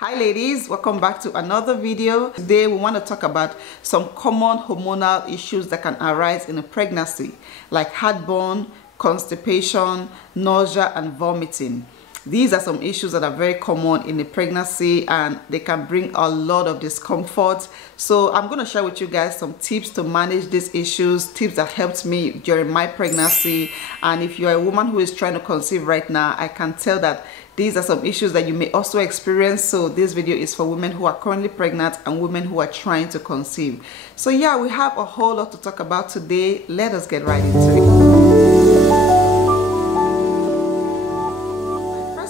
Hi ladies, welcome back to another video. Today we want to talk about some common hormonal issues that can arise in a pregnancy, like heartburn, constipation, nausea and vomiting. These are some issues that are very common in a pregnancy and they can bring a lot of discomfort. So I'm going to share with you guys some tips to manage these issues, tips that helped me during my pregnancy. And if you're a woman who is trying to conceive right now, I can tell that these are some issues that you may also experience. So this video is for women who are currently pregnant and women who are trying to conceive. So yeah, we have a whole lot to talk about today. Let us get right into it.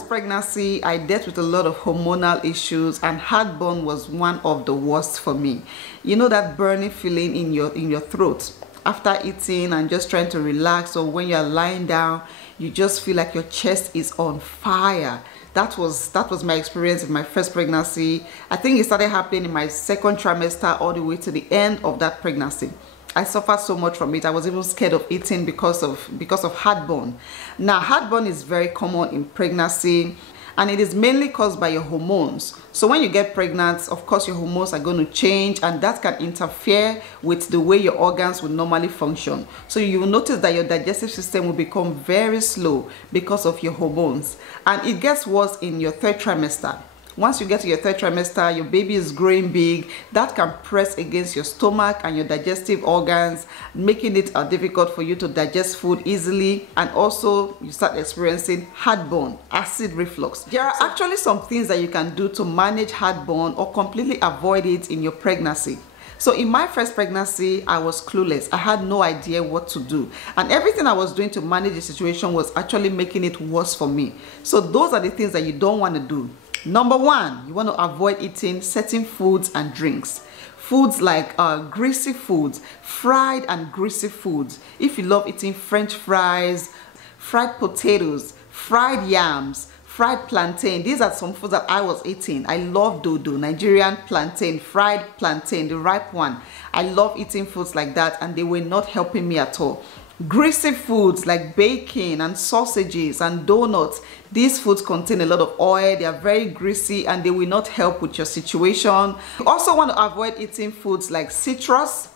Pregnancy, I dealt with a lot of hormonal issues and heartburn was one of the worst for me. You know that burning feeling in your throat after eating and just trying to relax, or when you're lying down you just feel like your chest is on fire. That was my experience in my first pregnancy. I think it started happening in my second trimester all the way to the end of that pregnancy. I suffered so much from it. I was even scared of eating because of heartburn. Now, heartburn is very common in pregnancy and it is mainly caused by your hormones. So when you get pregnant, of course, your hormones are going to change and that can interfere with the way your organs will normally function. So you will notice that your digestive system will become very slow because of your hormones. And it gets worse in your third trimester. Once you get to your third trimester, your baby is growing big. That can press against your stomach and your digestive organs, making it difficult for you to digest food easily. And also, you start experiencing heartburn, acid reflux. There are actually some things that you can do to manage heartburn or completely avoid it in your pregnancy. So in my first pregnancy, I was clueless. I had no idea what to do. And everything I was doing to manage the situation was actually making it worse for me. So those are the things that you don't want to do. Number one, you want to avoid eating certain foods and drinks. Foods like greasy foods, fried and greasy foods. If you love eating French fries, fried potatoes, fried yams, fried plantain, these are some foods that I was eating. I love dodo, Nigerian plantain, fried plantain, the ripe one. I love eating foods like that and they were not helping me at all. Greasy foods like bacon and sausages and donuts, these foods contain a lot of oil, they are very greasy and they will not help with your situation. You also want to avoid eating foods like citrus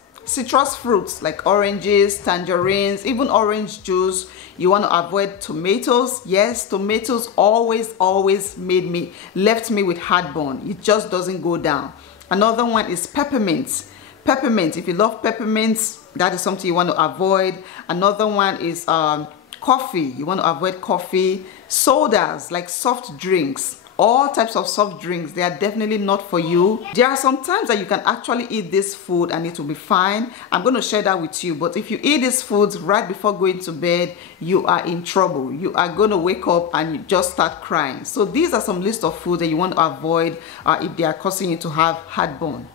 fruits like oranges, tangerines, even orange juice. You want to avoid tomatoes. Yes, tomatoes always left me with heartburn. It just doesn't go down. Another one is peppermint. Peppermint, if you love peppermints, that is something you want to avoid. Another one is coffee. You want to avoid coffee. Sodas, like soft drinks, all types of soft drinks, they are definitely not for you. There are some times that you can actually eat this food and it will be fine. I'm going to share that with you. But if you eat these foods right before going to bed, you are in trouble. You are going to wake up and you just start crying. So these are some list of foods that you want to avoid if they are causing you to have heartburn.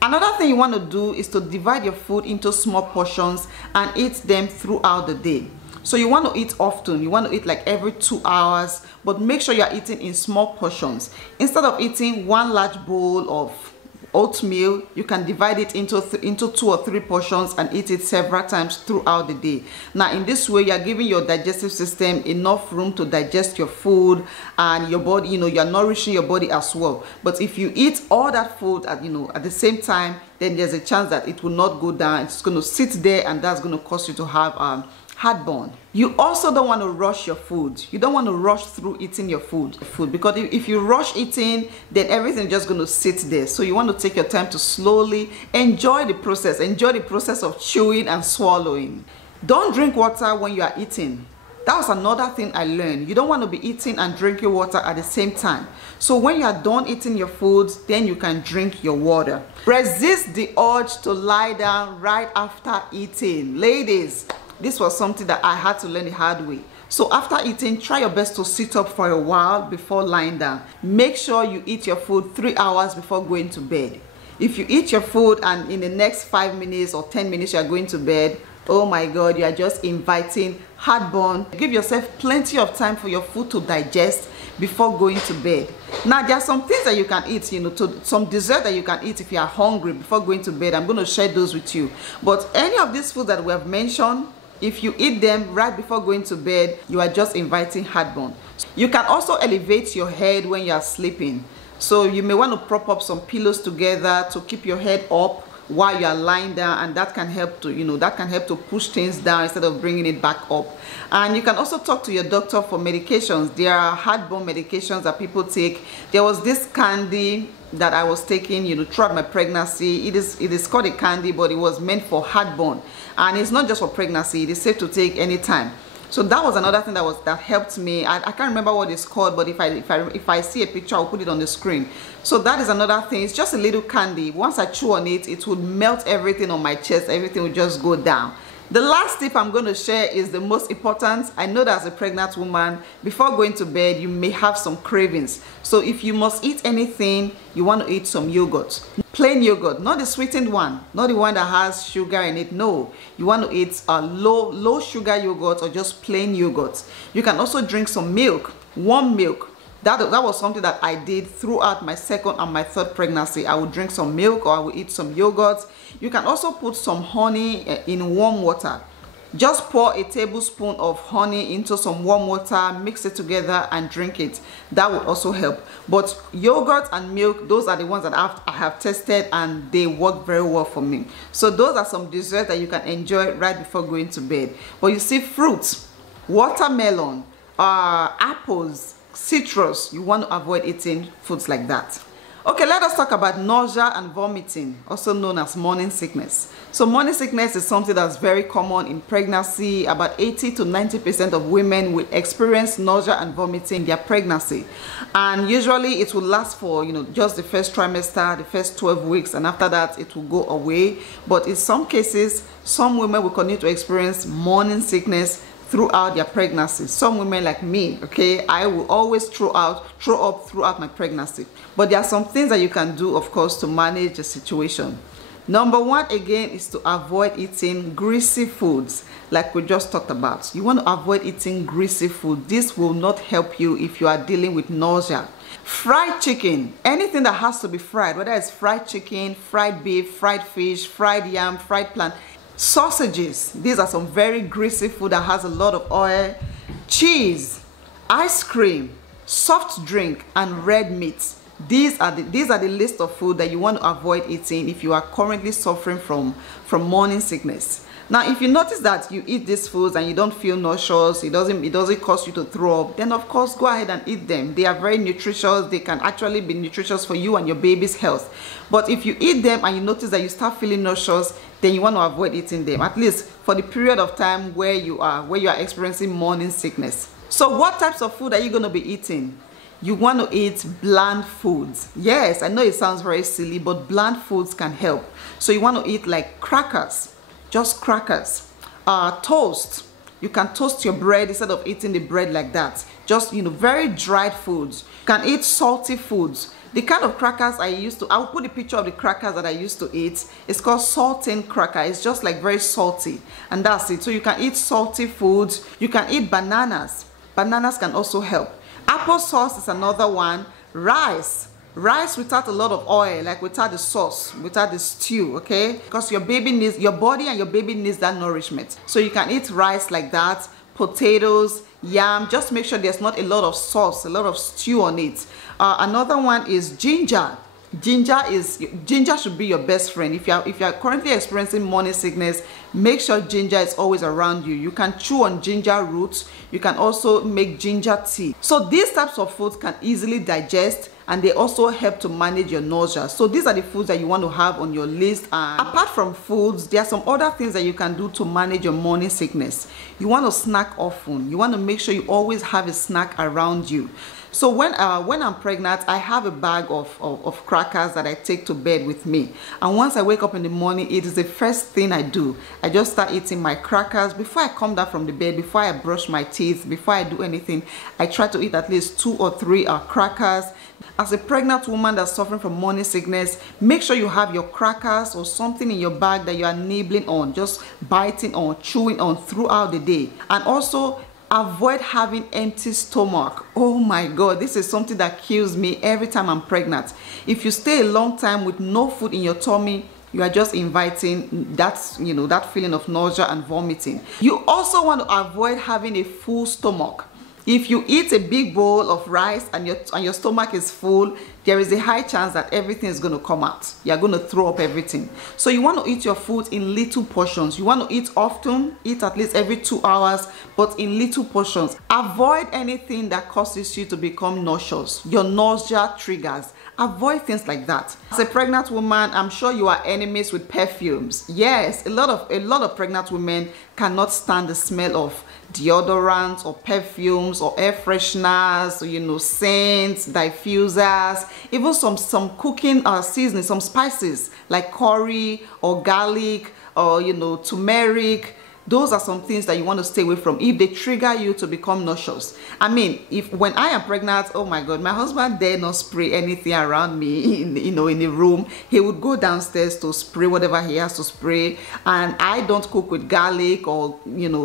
Another thing you want to do is to divide your food into small portions and eat them throughout the day. So you want to eat often. You want to eat like every 2 hours, but make sure you are eating in small portions. Instead of eating one large bowl of oatmeal, you can divide it into 2 or 3 portions and eat it several times throughout the day. Now in this way, you are giving your digestive system enough room to digest your food and your body, you are nourishing your body as well. But if you eat all that food at the same time, then there's a chance that it will not go down. It's going to sit there and that's going to cause you to have heartburn. You also don't want to rush your food. You don't want to rush through eating your food because if you rush eating, then everything is just going to sit there. So you want to take your time to slowly enjoy the process. Enjoy the process of chewing and swallowing. Don't drink water when you are eating. That was another thing I learned. You don't want to be eating and drinking water at the same time. So when you are done eating your foods, then you can drink your water. Resist the urge to lie down right after eating. Ladies, this was something that I had to learn the hard way. So after eating, try your best to sit up for a while before lying down. Make sure you eat your food 3 hours before going to bed. If you eat your food and in the next 5 minutes or 10 minutes you are going to bed, oh my God, you are just inviting heartburn. Give yourself plenty of time for your food to digest before going to bed. Now there are some things that you can eat, some dessert that you can eat if you are hungry before going to bed. I'm going to share those with you. But any of these foods that we have mentioned, if you eat them right before going to bed, you are just inviting heartburn. You can also elevate your head when you are sleeping. So you may want to prop up some pillows together to keep your head up while you are lying down, and that can help to, that can help to push things down instead of bringing it back up. And you can also talk to your doctor for medications. There are heartburn medications that people take. There was this candy that I was taking, throughout my pregnancy. It is called a candy, but it was meant for heartburn, and it's not just for pregnancy. It is safe to take anytime. So that was another thing that helped me. I can't remember what it's called, but if I see a picture, I'll put it on the screen. So that is another thing. It's just a little candy. Once I chew on it, it would melt everything on my chest. Everything would just go down. The last tip I'm going to share is the most important. I know that as a pregnant woman, before going to bed, you may have some cravings. So if you must eat anything, you want to eat some yogurt. Plain yogurt, not the sweetened one, not the one that has sugar in it. No, you want to eat a low sugar yogurt or just plain yogurt. You can also drink some milk, warm milk. That was something that I did throughout my second and my third pregnancy. I would drink some milk or I would eat some yogurt. You can also put some honey in warm water. Just pour a tablespoon of honey into some warm water, mix it together and drink it. That would also help. But yogurt and milk, those are the ones that I have tested and they work very well for me. So those are some desserts that you can enjoy right before going to bed. But you see, fruits, watermelon, apples, citrus, you want to avoid eating foods like that. Okay, let us talk about nausea and vomiting, also known as morning sickness. So morning sickness is something that's very common in pregnancy. About 80 to 90% of women will experience nausea and vomiting in their pregnancy. And usually it will last for, just the first trimester, the first 12 weeks, and after that it will go away. But in some cases, some women will continue to experience morning sickness throughout their pregnancy. Some women like me, okay, I will always throw up throughout my pregnancy. But there are some things that you can do, of course, to manage the situation. Number one, again, is to avoid eating greasy foods like we just talked about. You want to avoid eating greasy food. This will not help you if you are dealing with nausea. Fried chicken, anything that has to be fried, whether it's fried chicken, fried beef, fried fish, fried yam, fried plant. Sausages, these are some very greasy food that has a lot of oil. Cheese, ice cream, soft drink, and red meat. These are the list of food that you want to avoid eating if you are currently suffering from morning sickness. Now, if you notice that you eat these foods and you don't feel nauseous, it doesn't cause you to throw up, then of course go ahead and eat them. They are very nutritious. They can actually be nutritious for you and your baby's health. But if you eat them and you notice that you start feeling nauseous, then you want to avoid eating them, at least for the period of time where you are experiencing morning sickness. So what types of food are you going to be eating? You want to eat bland foods. Yes, I know it sounds very silly, but bland foods can help. So you want to eat like crackers, just crackers, toast. You can toast your bread instead of eating the bread like that. Just, very dried foods. You can eat salty foods. The kind of crackers I'll put a picture of the crackers that I used to eat. It's called saltine cracker. It's just like very salty, and that's it. So you can eat salty foods. You can eat bananas. Bananas can also help. Applesauce is another one. Rice without a lot of oil, like without the sauce, without the stew, okay? Because your body and your baby needs that nourishment. So you can eat rice like that. Potatoes, yam, just make sure there's not a lot of sauce, a lot of stew on it. Another one is ginger. Ginger should be your best friend. If you are currently experiencing morning sickness, make sure ginger is always around you. You can chew on ginger roots. You can also make ginger tea. So these types of foods can easily digest, and they also help to manage your nausea. So these are the foods that you want to have on your list. And apart from foods, there are some other things that you can do to manage your morning sickness. You want to snack often. You want to make sure you always have a snack around you. So when I'm pregnant, I have a bag of crackers that I take to bed with me. And once I wake up in the morning, it is the first thing I do. I just start eating my crackers. Before I come down from the bed, before I brush my teeth, before I do anything, I try to eat at least 2 or 3 crackers. As a pregnant woman that's suffering from morning sickness, make sure you have your crackers or something in your bag that you are nibbling on, just biting on, chewing on throughout the day. And also, avoid having empty stomach. Oh my God, this is something that kills me every time I'm pregnant. If you stay a long time with no food in your tummy, you are just inviting that feeling of nausea and vomiting. You also want to avoid having a full stomach. If you eat a big bowl of rice and your stomach is full, there is a high chance that everything is going to come out. You're going to throw up everything. So you want to eat your food in little portions. You want to eat often, eat at least every 2 hours, but in little portions. Avoid anything that causes you to become nauseous. Your nausea triggers. Avoid things like that. As a pregnant woman, I'm sure you are enemies with perfumes. Yes, a lot of pregnant women cannot stand the smell of deodorants or perfumes or air fresheners, or, scents, diffusers, even some cooking seasoning, some spices like curry or garlic or turmeric. Those are some things that you want to stay away from if they trigger you to become nauseous. I mean, when I am pregnant, oh my God, my husband dare not spray anything around me in the room. He would go downstairs to spray whatever he has to spray. And I don't cook with garlic or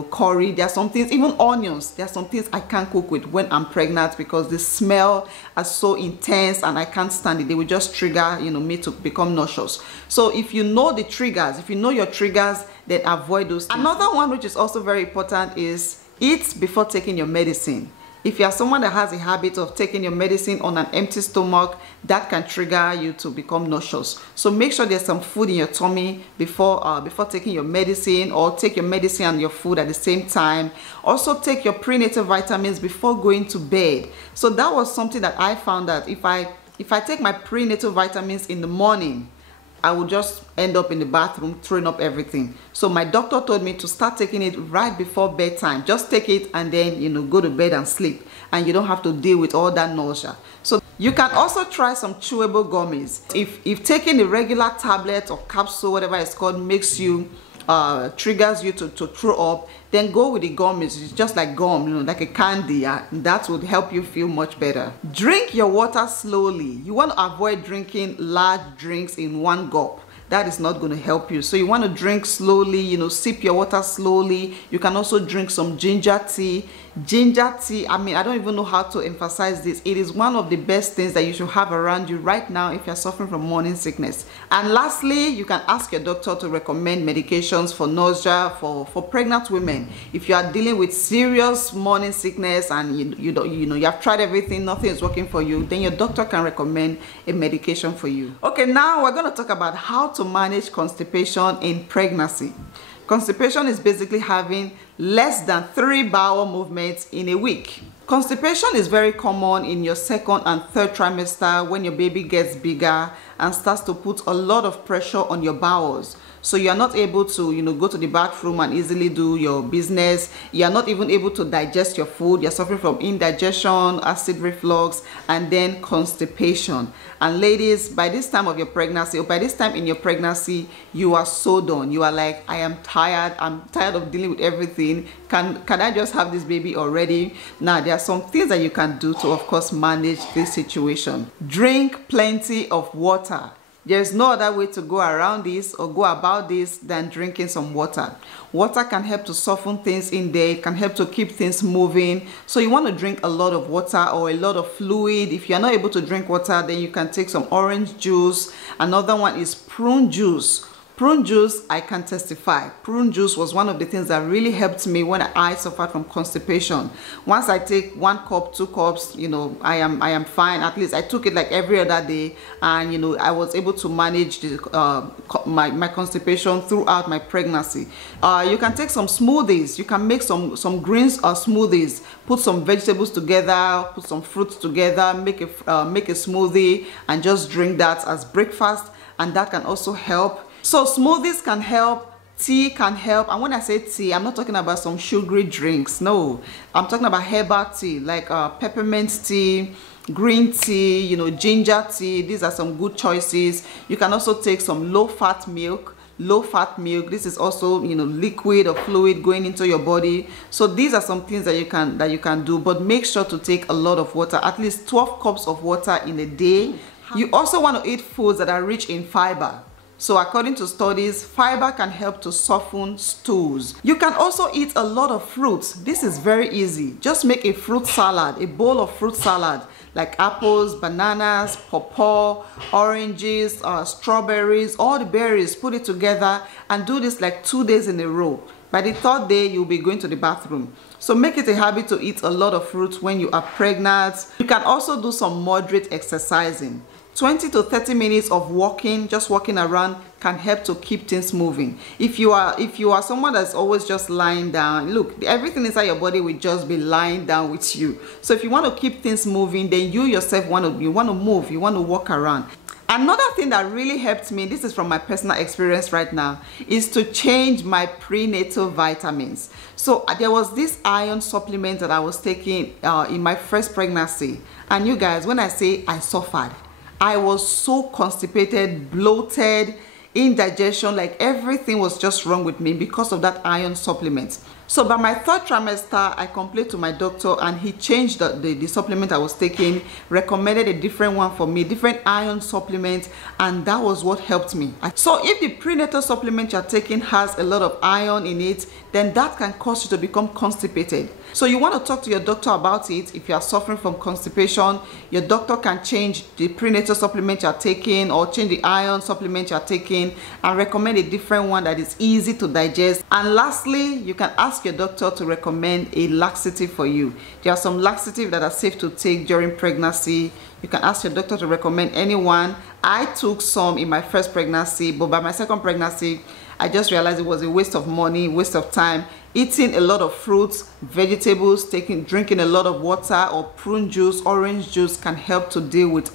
curry. There are some things, even onions, there are some things I can't cook with when I'm pregnant because the smell is so intense and I can't stand it. They will just trigger me to become nauseous. So if you know the triggers, if you know your triggers, then avoid those things. Another one which is also very important is eat before taking your medicine. If you are someone that has a habit of taking your medicine on an empty stomach, that can trigger you to become nauseous. So make sure there's some food in your tummy before taking your medicine, or take your medicine and your food at the same time. Also take your prenatal vitamins before going to bed. So that was something that I found that if I take my prenatal vitamins in the morning, I would just end up in the bathroom throwing up everything. So my doctor told me to start taking it right before bedtime. Just take it and then go to bed and sleep, and you don't have to deal with all that nausea. So you can also try some chewable gummies. If taking a regular tablet or capsule, whatever it's called, makes you triggers you to throw up, then go with the gummies. It's just like gum, like a candy. That would help you feel much better. Drink your water slowly. You want to avoid drinking large drinks in one gulp. That is not going to help you. So you want to drink slowly, sip your water slowly. You can also drink some ginger tea. Ginger tea, I mean, I don't even know how to emphasize this. It is one of the best things that you should have around you right now if you're suffering from morning sickness. And lastly, you can ask your doctor to recommend medications for nausea for pregnant women. If you are dealing with serious morning sickness and you have tried everything, nothing is working for you, then your doctor can recommend a medication for you. Okay, now we're going to talk about how to manage constipation in pregnancy. Constipation is basically having less than 3 bowel movements in a week. Constipation is very common in your 2nd and 3rd trimester when your baby gets bigger and starts to put a lot of pressure on your bowels. So you are not able to, go to the bathroom and easily do your business. You are not even able to digest your food. You're suffering from indigestion, acid reflux, and then constipation. And ladies, by this time of your pregnancy, or by this time in your pregnancy, you are so done. You are like, I am tired. I'm tired of dealing with everything. Can I just have this baby already? Now, there are some things that you can do to, of course, manage this situation. Drink plenty of water. There's no other way to go around this or go about this than drinking some water. Water can help to soften things in there. It can help to keep things moving. So you want to drink a lot of water or a lot of fluid. If you're not able to drink water, then you can take some orange juice. Another one is prune juice. Prune juice, I can testify. Prune juice was one of the things that really helped me when I suffered from constipation. Once I take 1 cup, 2 cups, I am fine. At least I took it like every other day, and I was able to manage my constipation throughout my pregnancy. You can take some smoothies. You can make some greens smoothies. Put some vegetables together, put some fruits together, make a smoothie, and just drink that as breakfast, and that can also help. So smoothies can help, tea can help, and when I say tea, I'm not talking about some sugary drinks. No, I'm talking about herbal tea, like peppermint tea, green tea, ginger tea. These are some good choices. You can also take some low-fat milk. This is also liquid or fluid going into your body. So these are some things that you can do, but make sure to take a lot of water, at least 12 cups of water in a day. You also want to eat foods that are rich in fiber. So according to studies, fiber can help to soften stools. You can also eat a lot of fruits. This is very easy. Just make a fruit salad, a bowl of fruit salad, like apples, bananas, pawpaw, oranges, strawberries, all the berries. Put it together and do this like 2 days in a row. By the third day, you'll be going to the bathroom. So make it a habit to eat a lot of fruits when you are pregnant. You can also do some moderate exercising. 20 to 30 minutes of walking, just walking around, can help to keep things moving. If you are someone that's always just lying down, look, everything inside your body will just be lying down with you. So if you want to keep things moving, then you yourself want to move, you want to walk around. Another thing that really helped me, this is from my personal experience right now, is to change my prenatal vitamins. So there was this iron supplement that I was taking in my first pregnancy, and you guys, when I say I suffered, I was so constipated, bloated, indigestion, like everything was just wrong with me because of that iron supplement. So by my third trimester, I complained to my doctor, and he changed the supplement I was taking, recommended a different one for me, different iron supplement, and that was what helped me. So if the prenatal supplement you're taking has a lot of iron in it, then that can cause you to become constipated. So you want to talk to your doctor about it. If you are suffering from constipation, your doctor can change the prenatal supplement you're taking or change the iron supplement you're taking and recommend a different one that is easy to digest. And lastly, you can ask your doctor to recommend a laxative for you. There are some laxatives that are safe to take during pregnancy. You can ask your doctor to recommend any one. I took some in my first pregnancy, but by my second pregnancy, I just realized it was a waste of money, waste of time. Eating a lot of fruits, vegetables, drinking a lot of water or prune juice, orange juice can help to deal with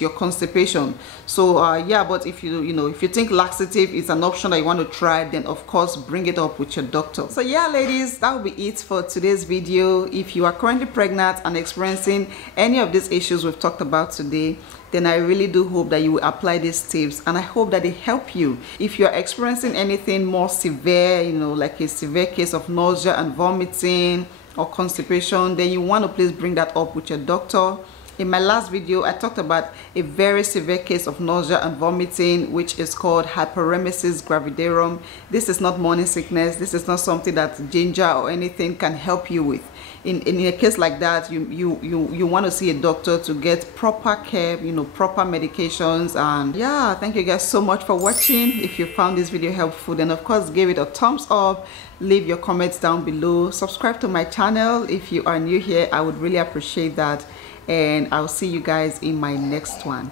your constipation. So yeah, but if you think laxative is an option that you want to try, then of course bring it up with your doctor. So yeah, ladies, that will be it for today's video. If you are currently pregnant and experiencing any of these issues we've talked about today, then I really do hope that you will apply these tips, and I hope that they help you. If you're experiencing anything more severe, like a severe case of nausea and vomiting or constipation, then you want to please bring that up with your doctor. In my last video, I talked about a very severe case of nausea and vomiting, which is called hyperemesis gravidarum. This is not morning sickness. This is not something that ginger or anything can help you with. In a case like that, you want to see a doctor to get proper care, proper medications. And yeah, thank you guys so much for watching. If you found this video helpful, then of course give it a thumbs up, leave your comments down below, subscribe to my channel if you are new here. I would really appreciate that, and I'll see you guys in my next one.